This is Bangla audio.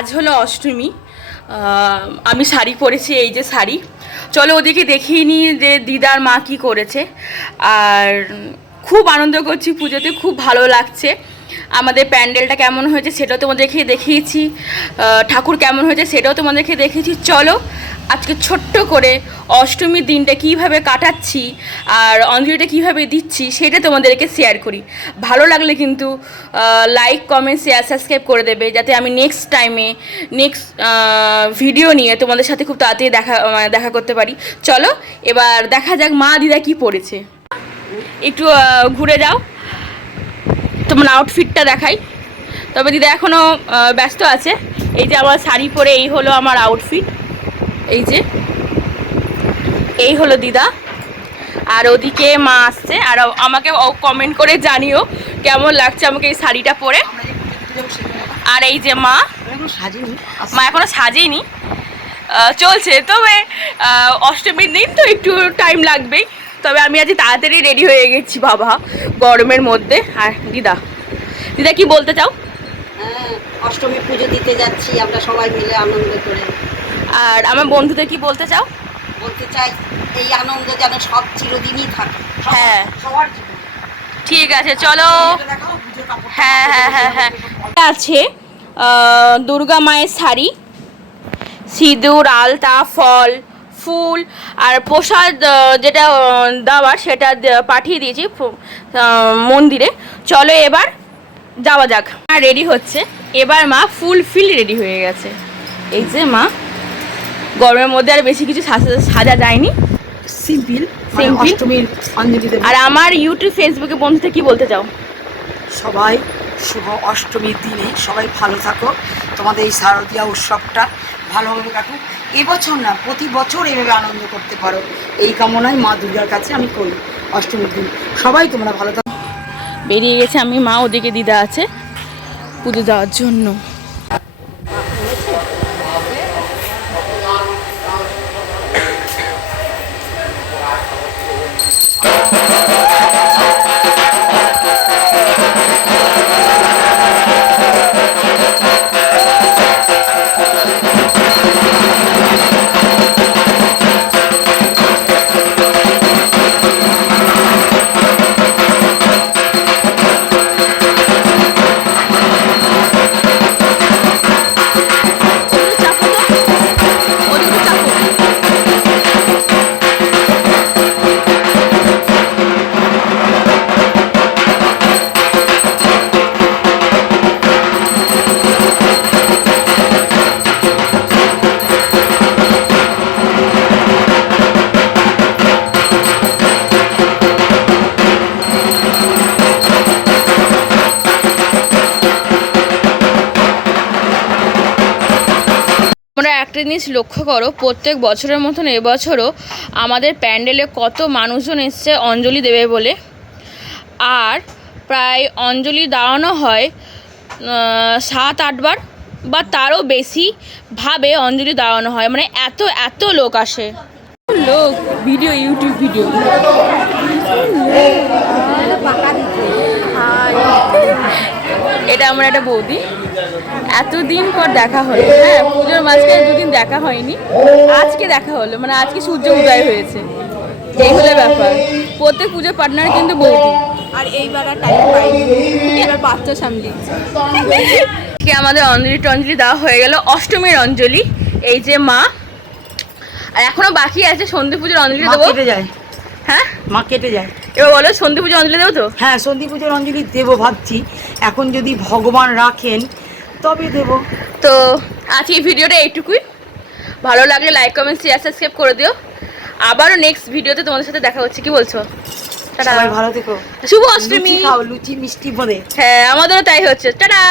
আজ হলো অষ্টমী। আমি শাড়ি পরেছি, এই যে শাড়ি। চলো ওদিকে দেখিয়ে নিই যে দিদার মা কি করেছে। আর খুব আনন্দ করছি পুজোতে, খুব ভালো লাগছে। আমাদের প্যান্ডেলটা কেমন হয়েছে সেটাও তোমাদেরকে দেখিয়েছি। ঠাকুর কেমন হয়েছে সেটাও তোমাদেরকে দেখিয়েছি। চলো, আজকে ছোট্ট করে অষ্টমীর দিনটা কীভাবে কাটাচ্ছি আর অঞ্জলিটা কীভাবে দিচ্ছি সেটা তোমাদেরকে শেয়ার করি। ভালো লাগলে কিন্তু লাইক কমেন্ট শেয়ার সাবস্ক্রাইব করে দেবে যাতে আমি নেক্সট টাইমে নেক্সট ভিডিও নিয়ে তোমাদের সাথে খুব তাড়াতাড়ি দেখা মানে দেখা করতে পারি। চলো, এবার দেখা যাক মা দিদা কি পড়েছে। একটু ঘুরে যাও। তোমার আউটফিটটা দেখাই। তবে দিদা এখনও ব্যস্ত আছে। এই যে আমার শাড়ি পরে এই হলো আমার আউটফিট এই যে। এই হলো দিদা। আর ওদিকে মা আসছে। আর আমাকে কমেন্ট করে জানিও কেমন লাগছে আমাকে এই শাড়িটা পরে। আর এই যে মা। মা এখনও সাজেনি। চলছে। তবে অষ্টমীর দিন তো একটু টাইম লাগবেই। তবে আমি আজ তাড়াতাড়ি রেডি হয়ে গেছি বাবা। গরমের মধ্যে। আর দিদা দিদা কি বলতে চাও? হ্যাঁ অষ্টমী পুজো দিতে যাচ্ছি আমরা সবাই মিলে আনন্দ করে। আর আমার বন্ধুদের কি বলতে চাও? বলতে চাই এই আনন্দ যেন সব চিরদিনই থাকে। হ্যাঁ। সবার ঠিক আছে চলো। হ্যাঁ হ্যাঁ হ্যাঁ হ্যাঁ। আছে দুর্গা মায়ের শাড়ি সিঁদুর আলতা ফল। ফুল আর প্রসাদ যেটা দেওয়ার সেটা পাঠিয়ে দিয়েছি মন্দিরে। চলো এবার যাওয়া যাক। রেডি হচ্ছে। এবার মা ফুল ফিল রেডি হয়ে গেছে। এই যে মা গরমের মধ্যে আর বেশি কিছু সাজা সাজা যায়নি। সিম্পল মানে দেবে আর আমার ইউটিউব ফেসবুকে বন্ধুতে কি বলতে চাও? সবাই শুভ অষ্টমীর দিনে সবাই ভালো থাকো। তোমাদের এই শারদীয়া উৎসবটা ভালোভাবে কাটুক। এবছর না, প্রতি বছর এভাবে আনন্দ করতে পারো। এই কামনায় মা দুর্গার কাছে আমি করি অষ্টমীর দিন। সবাই তোমরা ভালো থাকো। বেরিয়ে গেছে আমি, মা ওদিকে দিদা আছে পুজো দেওয়ার জন্য। একটা জিনিস লক্ষ্য করো প্রত্যেক বছরের মতন এবছরও আমাদের প্যান্ডেলে কত মানুষজন এসছে অঞ্জলি দেবে বলে আর প্রায় অঞ্জলি দেওয়ানো হয় সাত আটবার বা তারও বেশি ভাবে অঞ্জলি দেওয়ানো হয় মানে এত এত লোক আসে লোক ভিডিও ইউটিউব ভিডিও এটা আমার একটা বৌদি এতদিন পর দেখা হলো। হ্যাঁ পুজোর মাঝখানে দুদিন দেখা হয়নি। আজকে দেখা হলো মানে আজকে সূর্য উদয় হয়েছে। এই হলো ব্যাপার। প্রত্যেক পুজোর পার্টনার কিন্তু বৌদি। আর এইবার আর টাইম পাইনি। এবার বাচ্চা সামলিয়েছে আমাদের অঞ্জলি টঞ্জলি দেওয়া হয়ে গেল অষ্টমীর অঞ্জলি। এই যে মা। আর এখনও বাকি আছে সন্ধে পুজোর অঞ্জলি দেবো। কেটে যায়। হ্যাঁ? মা কেটে যায়। এবার বলো সন্ধে পুজোর অঞ্জলি দেবো তো? হ্যাঁ সন্ধি পুজোর অঞ্জলি দেবো ভাবছি। এখন যদি ভগবান রাখেন তবে দেব। তো আজকে এই ভিডিওটা এইটুকুই। ভালো লাগলে লাইক কমেন্ট শেয়ার সাবস্ক্রাইব করে দিও। আবারও নেক্সট ভিডিওতে তোমাদের সাথে দেখা হচ্ছে। কি বলছো? সবাই ভালো থেকো। শুভ অষ্টমী। খাও লুচি মিষ্টি বলে হ্যাঁ আমাদেরও তাই হচ্ছে। টাটা।